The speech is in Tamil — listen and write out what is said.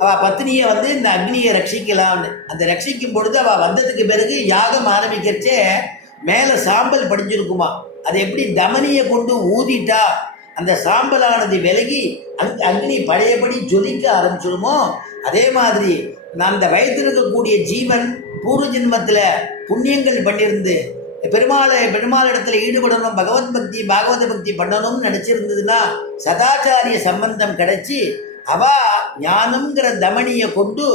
அவள் பத்னியை வந்து இந்த அக்னியை ரட்சிக்கலாம்னு. அந்த ரட்சிக்கும் பொழுது அவள் வந்ததுக்கு பிறகு யாகம் ஆரம்பிக்கிறச்சே மேலே சாம்பல் படிஞ்சிருக்குமா. அதை எப்படி தமனியை கொண்டு ஊதிட்டா அந்த சாம்பலானது விலகி அக்னி பழையபடி ஜொலிக்க ஆரம்பிச்சிடுமோ, அதே மாதிரி நான் அந்த வயதில் இருக்கக்கூடிய ஜீவன் பூர்வ ஜென்மத்தில் புண்ணியங்கள் பண்ணியிருந்து பெருமாள் இடத்துல ஈடுபடணும், பகவத் பக்தி பாகவத பக்தி பண்ணணும்னு நினச்சிருந்ததுன்னா சதாச்சாரிய சம்பந்தம் கிடைச்சி அவ ஞானம்ங்கிற தமனியை கொண்டு